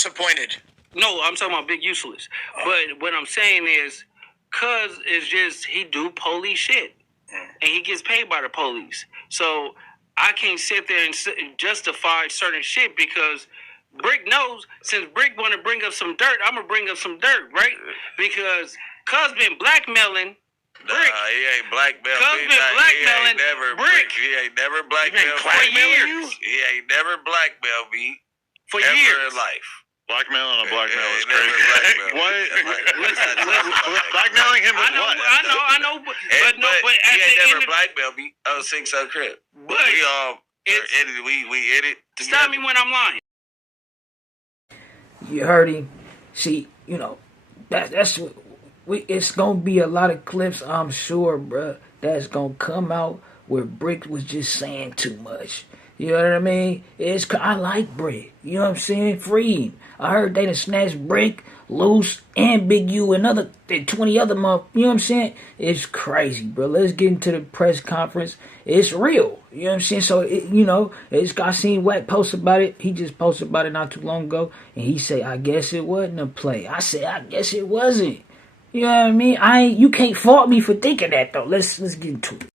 disappointed. No, I'm talking about Big Useless. But what I'm saying is, Cuz is just, he do police shit. And he gets paid by the police. So I can't sit there and justify certain shit because Bricc knows, since Bricc want to bring up some dirt, I'm going to bring up some dirt, right? Because Cuz been blackmailing Bricc. Nah, he ain't blackmailing. Cuz been blackmailing Bricc. He ain't never blackmailed me. For years. He ain't never blackmailed me. For ever years. in life. Blackmailing a blackmail is Never crazy. blackmailed me. Blackmailing him with what? I know, but He at ain't the never end blackmailed me. I was 6 on crib. But we all we in it. Stop me when I'm lying. You heard him. See, you know, that's what it's gonna be a lot of clips, I'm sure, bruh, that's gonna come out where Bricc was just saying too much. You know what I mean? I like Bricc. You know what I'm saying? Free him. I heard they done snatched Bricc, Luce, and Big U, and 20 other months. You know what I'm saying? It's crazy, bro. Let's get into the press conference. It's real. You know what I'm saying? So, I seen Wack post about it. He just posted about it not too long ago. And he said, I guess it wasn't a play. I said, I guess it wasn't. You know what I mean? You can't fault me for thinking that, though. Let's get into it.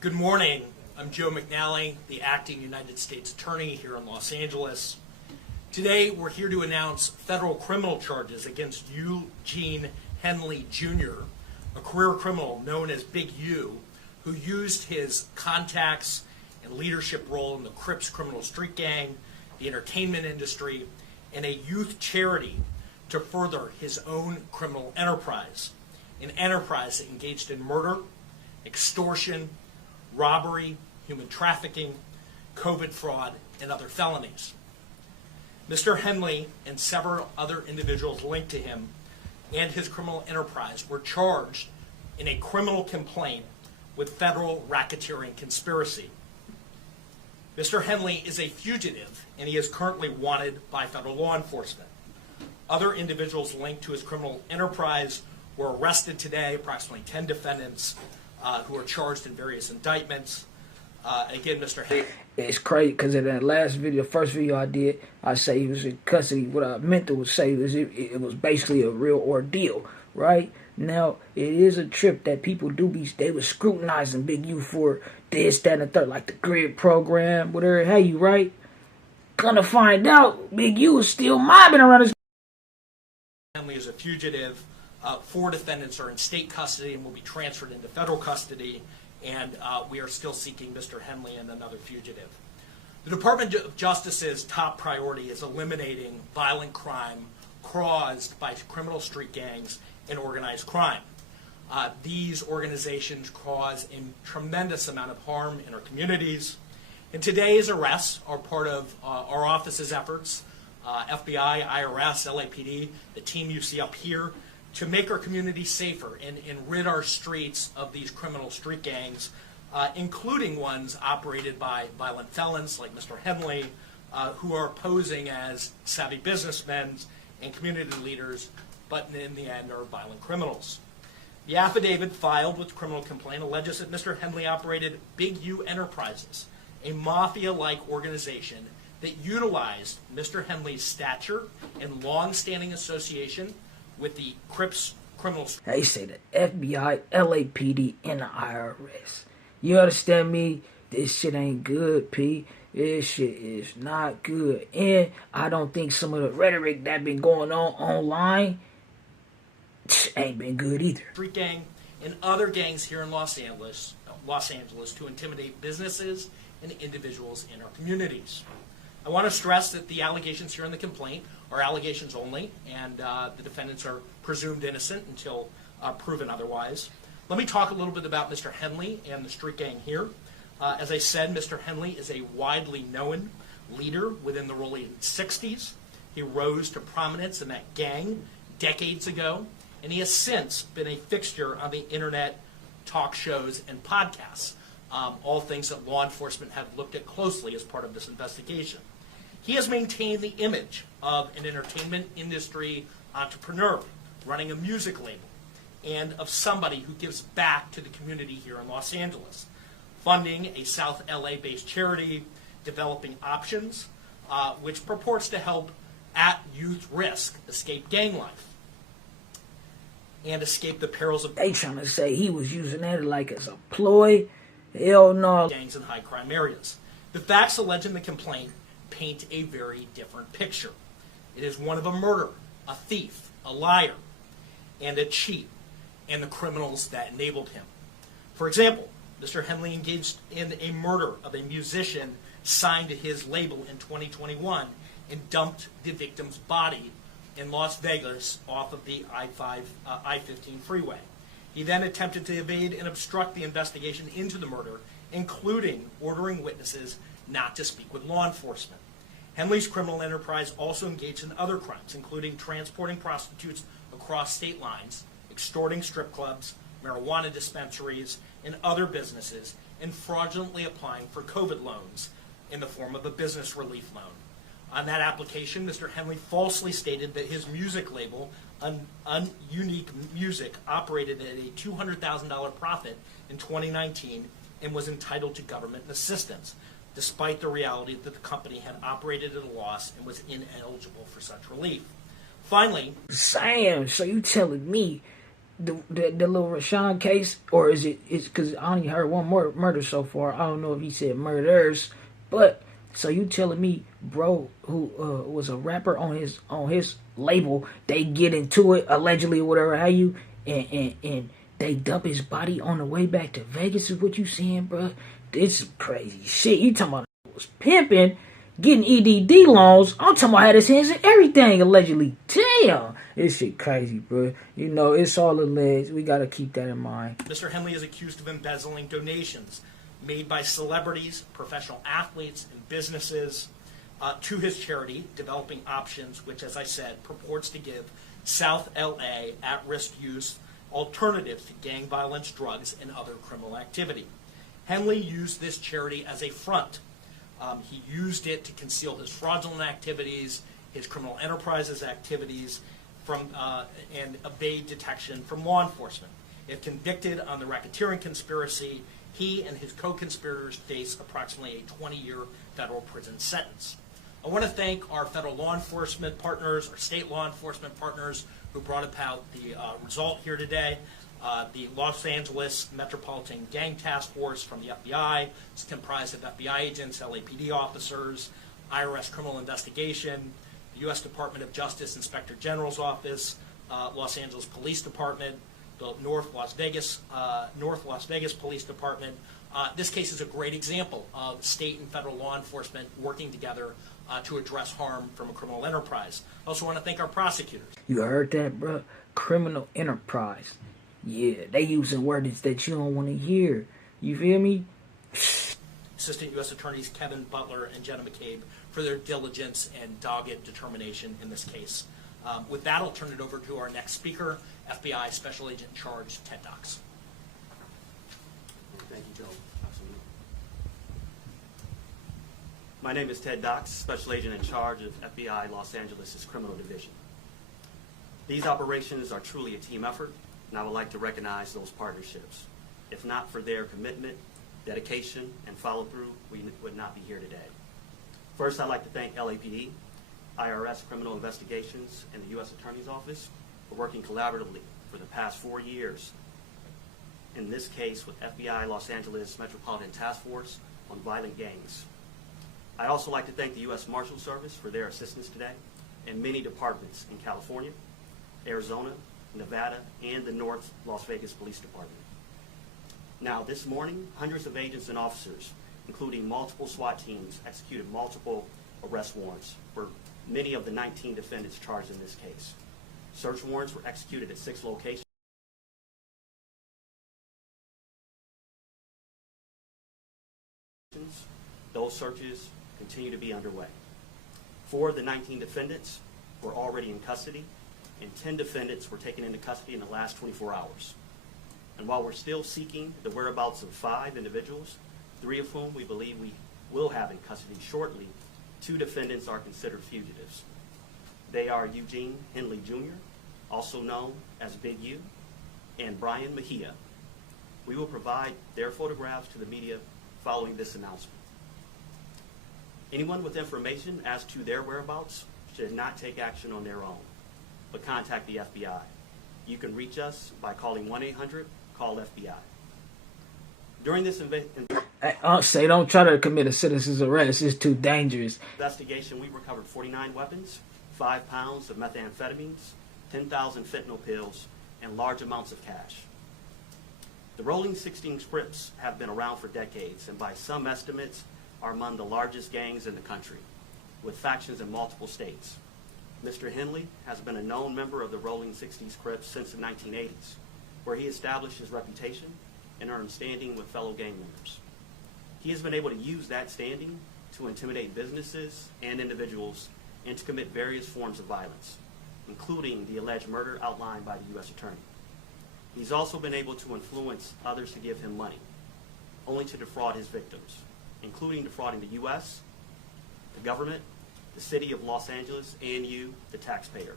Good morning. I'm Joe McNally, the acting United States Attorney here in Los Angeles. Today, we're here to announce federal criminal charges against Eugene Henley Jr., a career criminal known as Big U, who used his contacts and leadership role in the Crips criminal street gang, the entertainment industry, and a youth charity to further his own criminal enterprise, an enterprise that engaged in murder, extortion, robbery, human trafficking, COVID fraud, and other felonies. Mr. Henley and several other individuals linked to him and his criminal enterprise were charged in a criminal complaint with federal racketeering conspiracy. Mr. Henley is a fugitive, and he is currently wanted by federal law enforcement. Other individuals linked to his criminal enterprise were arrested today, approximately 10 defendants who are charged in various indictments. Again, Mr. Henley. It's crazy because in that last video, first video I did, I say he was in custody. What I meant to say was it was basically a real ordeal, right? Now, it is a trip that people do they were scrutinizing Big U for this, that, and the third, like the grid program, whatever, hey, you right? Gonna find out Big U is still mobbing around his. Henley is a fugitive. 4 defendants are in state custody and will be transferred into federal custody, and we are still seeking Mr. Henley and another fugitive. The Department of Justice's top priority is eliminating violent crime caused by criminal street gangs and organized crime. These organizations cause a tremendous amount of harm in our communities, and today's arrests are part of our office's efforts, FBI, IRS, LAPD, the team you see up here, to make our community safer and rid our streets of these criminal street gangs, including ones operated by violent felons like Mr. Henley, who are posing as savvy businessmen and community leaders, but in the end are violent criminals. The affidavit filed with the criminal complaint alleges that Mr. Henley operated Big U Enterprises, a mafia-like organization that utilized Mr. Henley's stature and long-standing association with the Crips criminal. They say the FBI, LAPD, and the IRS. You understand me? This shit ain't good, P. This shit is not good. And I don't think some of the rhetoric that been going on online ain't been good either. Street gang and other gangs here in Los Angeles to intimidate businesses and individuals in our communities. I want to stress that the allegations here in the complaint are allegations only, and the defendants are presumed innocent until proven otherwise. Let me talk a little bit about Mr. Henley and the street gang here. As I said, Mr. Henley is a widely known leader within the early 60s. He rose to prominence in that gang decades ago, and he has since been a fixture on the internet, talk shows, and podcasts, all things that law enforcement have looked at closely as part of this investigation. He has maintained the image of an entertainment industry entrepreneur running a music label and of somebody who gives back to the community here in Los Angeles, funding a South LA-based charity, developing options, which purports to help at youth risk escape gang life and escape the perils of They trying to say he was using that like as a ploy. Hell no. gangs in high crime areas. The facts alleged in the complaint paint a very different picture. It is one of a murderer, a thief, a liar, and a cheat, and the criminals that enabled him. For example, Mr. Henley engaged in a murder of a musician signed to his label in 2021 and dumped the victim's body in Las Vegas off of the I-15 freeway. He then attempted to evade and obstruct the investigation into the murder, including ordering witnesses not to speak with law enforcement. Henley's criminal enterprise also engaged in other crimes, including transporting prostitutes across state lines, extorting strip clubs, marijuana dispensaries, and other businesses, and fraudulently applying for COVID loans in the form of a business relief loan. On that application, Mr. Henley falsely stated that his music label, Unique Music, operated at a $200,000 profit in 2019 and was entitled to government assistance, despite the reality that the company had operated at a loss and was ineligible for such relief. Finally, Sam, so you telling me the little Rashawn case, or is it's because I only heard one more murder so far. I don't know if he said murders, but so you telling me, bro, who was a rapper on his label, they get into it allegedly, whatever, how you and they dump his body on the way back to Vegas is what you saying, bro? It's some crazy shit. You talking about was pimping, getting EDD loans. I'm talking about had his hands in everything allegedly. Damn, this shit crazy, bro. You know, it's all alleged. We gotta keep that in mind. Mr. Henley is accused of embezzling donations made by celebrities, professional athletes, and businesses to his charity, Developing Options, which, as I said, purports to give South LA at-risk youth alternatives to gang violence, drugs, and other criminal activity. Henley used this charity as a front. He used it to conceal his fraudulent activities, his criminal enterprises activities, and evade detection from law enforcement. If convicted on the racketeering conspiracy, he and his co-conspirators face approximately a 20-year federal prison sentence. I want to thank our federal law enforcement partners, our state law enforcement partners who brought about the result here today. The Los Angeles Metropolitan Gang Task Force from the FBI. It's comprised of FBI agents, LAPD officers, IRS Criminal Investigation, the U.S. Department of Justice Inspector General's Office, Los Angeles Police Department, the North Las Vegas Police Department. This case is a great example of state and federal law enforcement working together to address harm from a criminal enterprise. I also want to thank our prosecutors. You heard that, bro? Criminal enterprise. Yeah, they using words that you don't want to hear. You feel me? Assistant U.S. Attorneys Kevin Butler and Jenna McCabe for their diligence and dogged determination in this case. With that, I'll turn it over to our next speaker, FBI Special Agent in Charge, Ted Dox. Thank you, Joe. Absolutely. My name is Ted Dox, Special Agent in Charge of FBI Los Angeles' Criminal Division. These operations are truly a team effort, and I would like to recognize those partnerships. If not for their commitment, dedication, and follow-through, we would not be here today. First, I'd like to thank LAPD, IRS Criminal Investigations, and the U.S. Attorney's Office for working collaboratively for the past 4 years, in this case with FBI Los Angeles Metropolitan Task Force on violent gangs. I'd also like to thank the U.S. Marshal Service for their assistance today, and many departments in California, Arizona, Nevada, and the North Las Vegas Police Department. Now, this morning, hundreds of agents and officers, including multiple SWAT teams, executed multiple arrest warrants for many of the 19 defendants charged in this case. Search warrants were executed at 6 locations. Those searches continue to be underway. 4 of the 19 defendants were already in custody, and 10 defendants were taken into custody in the last 24 hours. And while we're still seeking the whereabouts of 5 individuals, 3 of whom we believe we will have in custody shortly, 2 defendants are considered fugitives. They are Eugene Henley Jr., also known as Big U, and Brian Mejia. We will provide their photographs to the media following this announcement. Anyone with information as to their whereabouts should not take action on their own, but contact the FBI. You can reach us by calling 1-800-CALL-FBI. During this Say don't try to commit a citizen's arrest. It's too dangerous. investigation, we recovered 49 weapons, 5 pounds of methamphetamines, 10,000 fentanyl pills, and large amounts of cash. The Rolling 16 Crips have been around for decades, and by some estimates are among the largest gangs in the country, with factions in multiple states. Mr. Henley has been a known member of the Rolling 60s Crips since the 1980s, where he established his reputation and earned standing with fellow gang members. He has been able to use that standing to intimidate businesses and individuals and to commit various forms of violence, including the alleged murder outlined by the U.S. Attorney. He's also been able to influence others to give him money, only to defraud his victims, including defrauding the U.S., the government, the city of Los Angeles, and you, the taxpayer.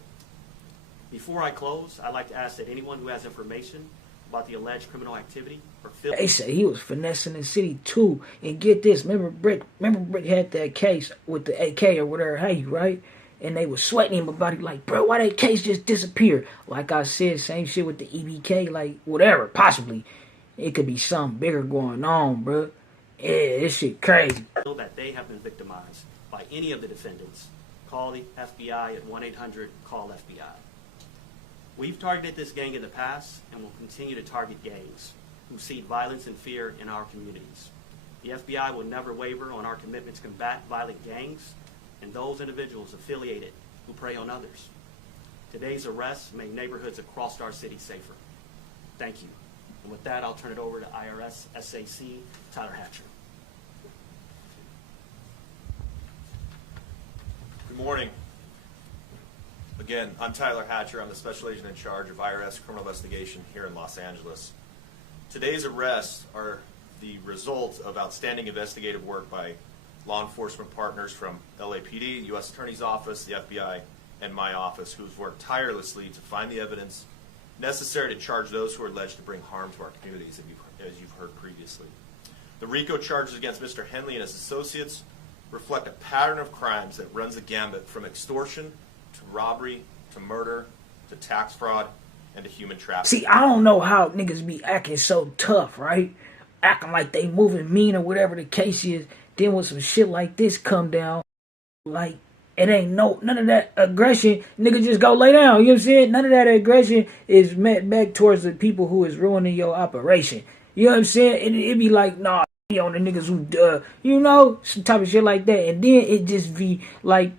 Before I close, I'd like to ask that anyone who has information about the alleged criminal activity or They say he was finessing the city too. And get this, remember Bricc had that case with the AK or whatever, hey, right? And they was sweating him about it, like, bro, why that case just disappeared? Like I said, same shit with the EBK, like, whatever, possibly. It could be something bigger going on, bro. Yeah, this shit crazy. that they have been victimized by any of the defendants, call the FBI at 1-800-CALL-FBI. We've targeted this gang in the past and will continue to target gangs who seed violence and fear in our communities. The FBI will never waver on our commitment to combat violent gangs and those individuals affiliated who prey on others. Today's arrests make neighborhoods across our city safer. Thank you. And with that, I'll turn it over to IRS SAC Tyler Hatcher. Good morning. Again, I'm Tyler Hatcher. I'm the Special Agent in charge of IRS Criminal Investigation here in Los Angeles. Today's arrests are the result of outstanding investigative work by law enforcement partners from LAPD, U.S. Attorney's Office, the FBI, and my office, who've worked tirelessly to find the evidence necessary to charge those who are alleged to bring harm to our communities, as you've heard previously. The RICO charges against Mr. Henley and his associates reflect a pattern of crimes that runs a gambit from extortion to robbery to murder to tax fraud and to human trafficking. See, I don't know how niggas be acting so tough, right? Acting like they moving mean or whatever the case is. Then when some shit like this come down, like, it ain't none of that aggression. Nigga, just go lay down. You know what I'm saying? None of that aggression is met back towards the people who is ruining your operation. You know what I'm saying? It be like, nah, on the niggas who, you know, some type of shit like that. And then it just be like,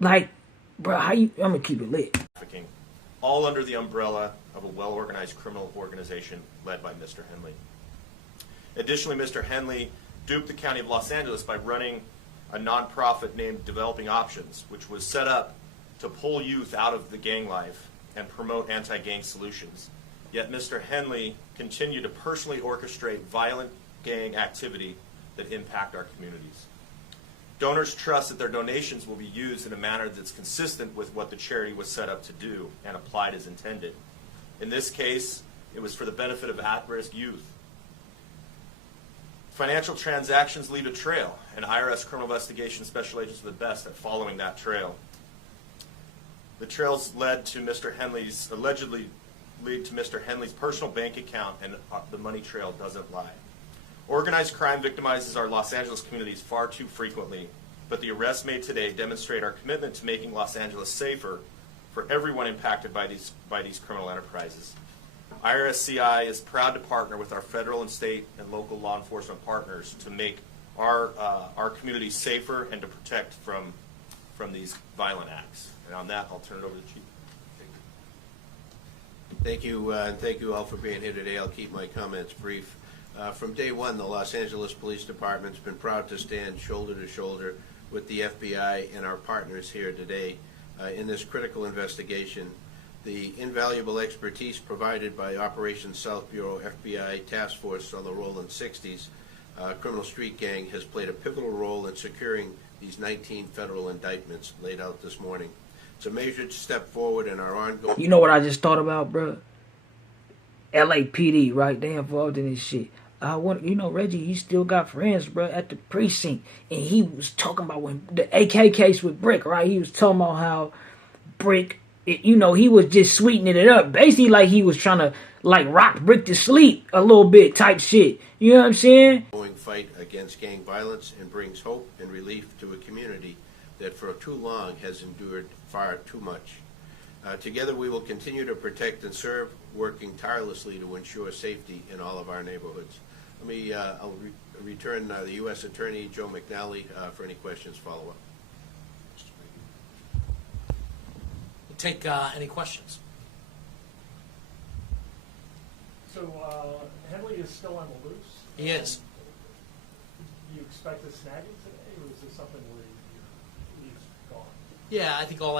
bro, how you, I'm gonna keep it lit. All under the umbrella of a well-organized criminal organization led by Mr. Henley. Additionally, Mr. Henley duped the County of Los Angeles by running a nonprofit named Developing Options, which was set up to pull youth out of the gang life and promote anti-gang solutions. Yet Mr. Henley continued to personally orchestrate violent gang activity that impact our communities. Donors trust that their donations will be used in a manner that's consistent with what the charity was set up to do and applied as intended. In this case, it was for the benefit of at-risk youth. Financial transactions leave a trail, and IRS criminal investigation special agents are the best at following that trail. The trails led to Mr. Henley's, allegedly lead to Mr. Henley's personal bank account, and the money trail doesn't lie. Organized crime victimizes our Los Angeles communities far too frequently, but the arrests made today demonstrate our commitment to making Los Angeles safer for everyone impacted by these criminal enterprises. IRSCI is proud to partner with our federal and state and local law enforcement partners to make our communities safer and to protect from these violent acts. And on that, I'll turn it over to the Chief. Thank you, and thank you all for being here today. I'll keep my comments brief. From day one, the Los Angeles Police Department's been proud to stand shoulder to shoulder with the FBI and our partners here today in this critical investigation. The invaluable expertise provided by Operations South Bureau FBI Task Force on the Rolling 60s criminal street gang has played a pivotal role in securing these 19 federal indictments laid out this morning. It's a measured step forward in our ongoing... You know what I just thought about, bro? LAPD, right? They involved in this shit. Reggie, he still got friends, bro, at the precinct. And he was talking about when the AK case with Bricc, right? He was talking about how Bricc, he was just sweetening it up. Basically, like he was trying to, like, rock Bricc to sleep a little bit type shit. You know what I'm saying? Fight against gang violence and brings hope and relief to a community that for too long has endured far too much. Together we will continue to protect and serve, working tirelessly to ensure safety in all of our neighborhoods. I'll return the U.S. Attorney Joe McNally for any questions follow-up. We'll take any questions. So Henley is still on the loose? He is. Do you expect to snag him today, or is this something where he's gone? Yeah, I think all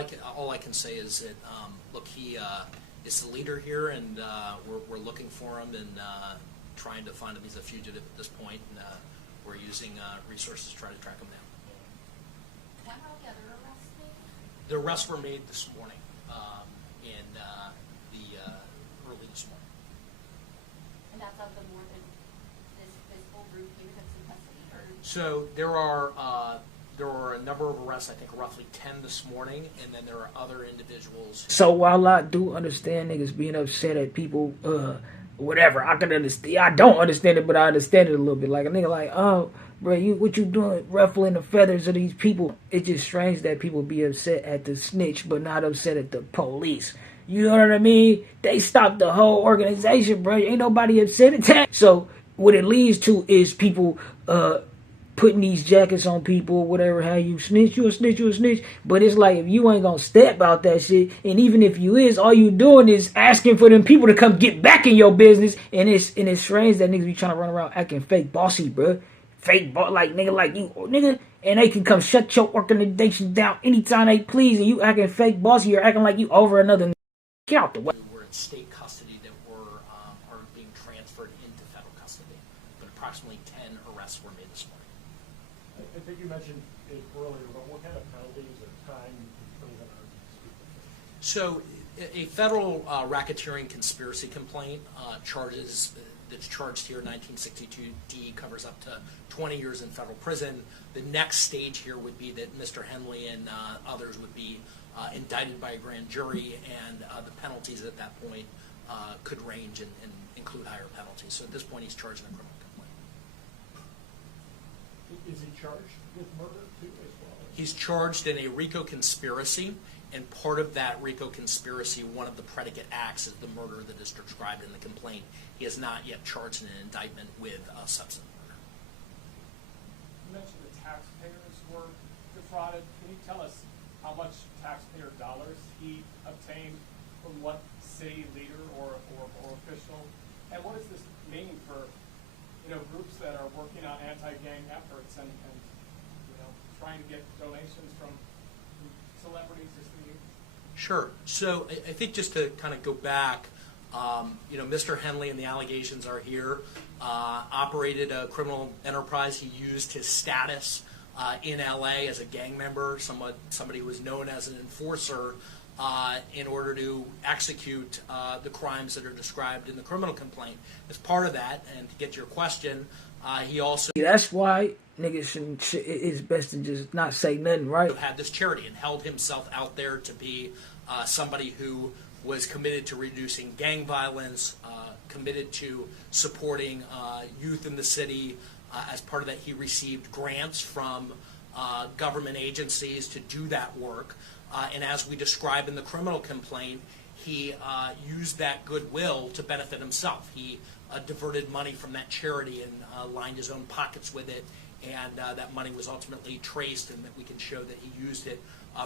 I can say is that look, he is the leader here, and we're looking for him and trying to find him. He's a fugitive at this point, and we're using resources to try to track him down. When were the other arrests made? The arrests were made this morning, early this morning. And that's of the more than this whole group here that's in custody, or? So there are a number of arrests, I think roughly 10 this morning, and then there are other individuals. So while I do understand niggas being upset at people, whatever, I can understand. I don't understand it, but I understand it a little bit. Like a nigga like, oh, bro, what you doing ruffling the feathers of these people? It's just strange that people be upset at the snitch, but not upset at the police. You know what I mean? They stopped the whole organization, bro. Ain't nobody upset at that. So what it leads to is people putting these jackets on people, whatever, how you snitch, you a snitch. But it's like, if you ain't gonna step out that shit, and even if you is, all you doing is asking for them people to come get back in your business, and it's strange that niggas be trying to run around acting fake bossy, bro. Fake boss, like nigga, like you, nigga, and they can come shut your organization down anytime they please, and you acting fake bossy, you're acting like you over another. Get out the way. We're in state custody that are being transferred into federal custody, but approximately 10 arrests were made this morning. I think you mentioned it earlier, but what kind of penalties or time in prison are you speaking? So a federal racketeering conspiracy complaint that's charged here, 1962D, covers up to 20 years in federal prison. The next stage here would be that Mr. Henley and others would be indicted by a grand jury, and the penalties at that point could range and include higher penalties. So at this point, he's charged in a criminal complaint. Is he charged with murder too as well? He's charged in a RICO conspiracy, and part of that RICO conspiracy, one of the predicate acts, is the murder that is described in the complaint. He has not yet charged in an indictment with substantive murder. You mentioned the taxpayers were defrauded. Can you tell us how much taxpayer dollars he obtained from what city leader or official? And what does this mean for groups that are working on anti-gang efforts and trying to get donations from celebrities as they use? Sure. So I think just to kind of go back, Mr. Henley, and the allegations are here, operated a criminal enterprise. He used his status in LA as a gang member, somebody who was known as an enforcer, in order to execute the crimes that are described in the criminal complaint. As part of that, and to get to your question, he also... That's why niggas it's best to just not say nothing, right? ...had this charity and held himself out there to be somebody who was committed to reducing gang violence, committed to supporting youth in the city. As part of that, he received grants from government agencies to do that work. And as we describe in the criminal complaint, he used that goodwill to benefit himself. He diverted money from that charity and lined his own pockets with it, and that money was ultimately traced, and that we can show that he used it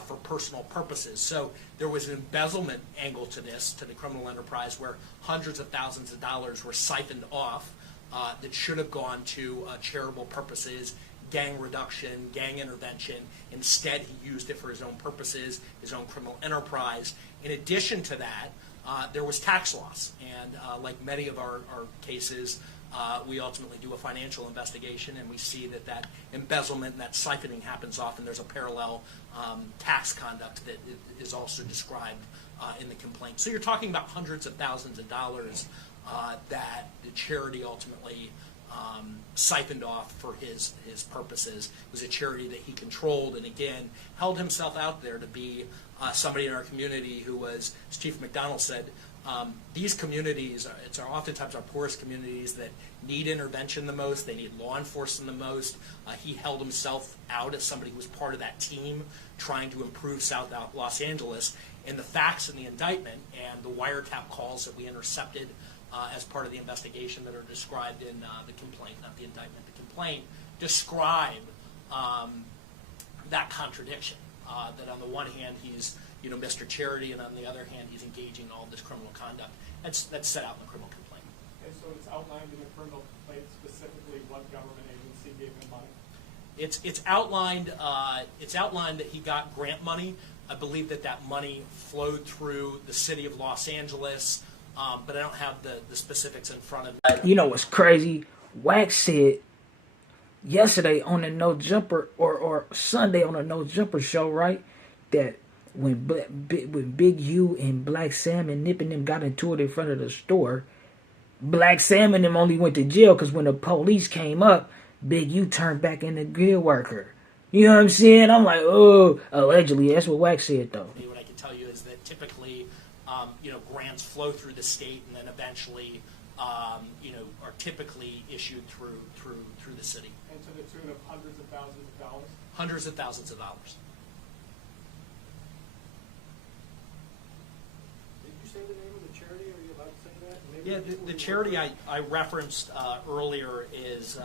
for personal purposes. So there was an embezzlement angle to this, to the criminal enterprise, where hundreds of thousands of dollars were siphoned off that should have gone to charitable purposes, gang reduction, gang intervention. Instead, he used it for his own purposes, his own criminal enterprise. In addition to that, there was tax loss. And like many of our cases, we ultimately do a financial investigation, and we see that embezzlement and that siphoning happens often. There's a parallel tax conduct that is also described in the complaint. So you're talking about hundreds of thousands of dollars that the charity ultimately siphoned off for his purposes. It was a charity that he controlled, and again, held himself out there to be somebody in our community who was, as Chief McDonald said, these communities, oftentimes our poorest communities that need intervention the most, they need law enforcement the most. He held himself out as somebody who was part of that team trying to improve South Los Angeles. And the facts in the indictment and the wiretap calls that we intercepted as part of the investigation that are described in the complaint, not the indictment, the complaint, describe that contradiction. That on the one hand he's Mr. Charity, and on the other hand he's engaging in all this criminal conduct. That's set out in the criminal complaint. And so it's outlined in the criminal complaint specifically what government agency gave him money? It's outlined. It's outlined that he got grant money. I believe that money flowed through the city of Los Angeles, but I don't have the specifics in front of me. You know what's crazy? W.I.G said yesterday on the No Jumper or Sunday on the No Jumper show, right, that when Big U and Black Sam and Nip and them got into it in front of the store, Black Sam and them only went to jail because when the police came up, Big U turned back into grid worker. You know what I'm saying? I'm like, oh, allegedly. That's what W.I.G said, though. What I can tell you is that typically, grants flow through the state and then eventually, are typically issued through the city. And to the tune of hundreds of thousands of dollars? Hundreds of thousands of dollars. Did you say the name of the charity? Are you allowed to say that? Maybe Yeah, the charity I referenced earlier is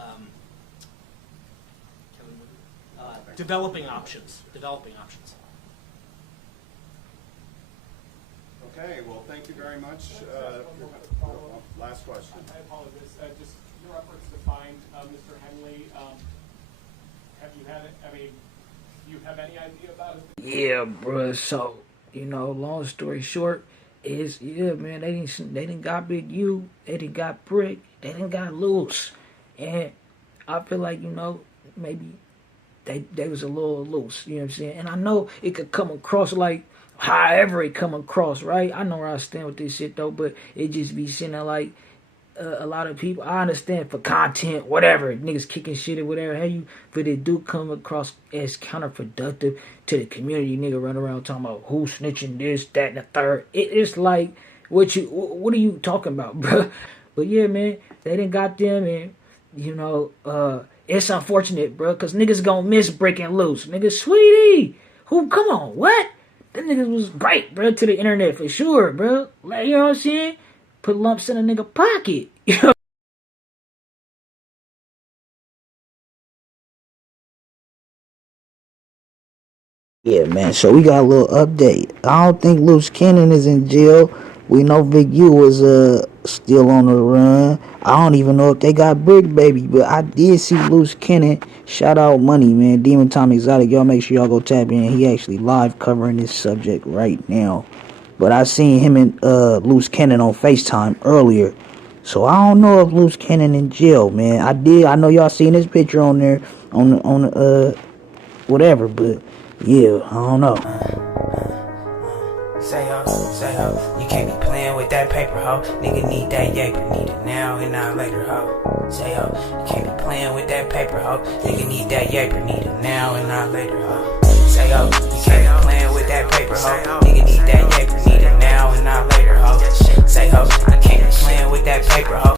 Developing Options. Developing Options. Okay, well, thank you very much. Last question. I apologize. Just your efforts to find Mr. Henley, have you had, do you have any idea about it? Yeah, bruh. So, long story short is, man, they didn't got Big U, they didn't got Bricc, they didn't got Luce. And I feel like, maybe they was a little loose, you know what I'm saying? And I know it could come across like however it come across, right? I know where I stand with this shit, though, but it just be seeming like a lot of people, I understand for content, whatever, niggas kicking shit or whatever, but it do come across as counterproductive to the community. Nigga run around talking about who snitching this, that, and the third. It's like, what are you talking about, bro? But yeah, man, they done got them, and, it's unfortunate, bro, because niggas gonna miss Bricc and Luce. Niggas, sweetie, come on, what? Them niggas was great, bro, to the internet for sure, bro. Like, you know what I'm saying? Put lumps in a nigga pocket. Yeah, man, so we got a little update. I don't think Luce Cannon is in jail. We know Big U was still on the run. I don't even know if they got Bricc, baby, but I did see Luce Cannon. Shout out Money, man. Demon Tom Exotic. Y'all make sure y'all go tap in. He actually live covering this subject right now. But I seen him and Luce Cannon on FaceTime earlier. So I don't know if Luce Cannon in jail, man. I know y'all seen his picture on there on the whatever, but yeah, I don't know. Say ho, you can't be playing with that paper, ho. Nigga need that yaper, need it now and not later, ho. Say ho, you can't be playing with that paper, ho. Nigga need that yaper, need it now and not later, ho. Say ho, you can't be playing with that paper, ho. Nigga need that yaper, need it now and not later, ho. Say ho, I can't be playing with that paper, ho.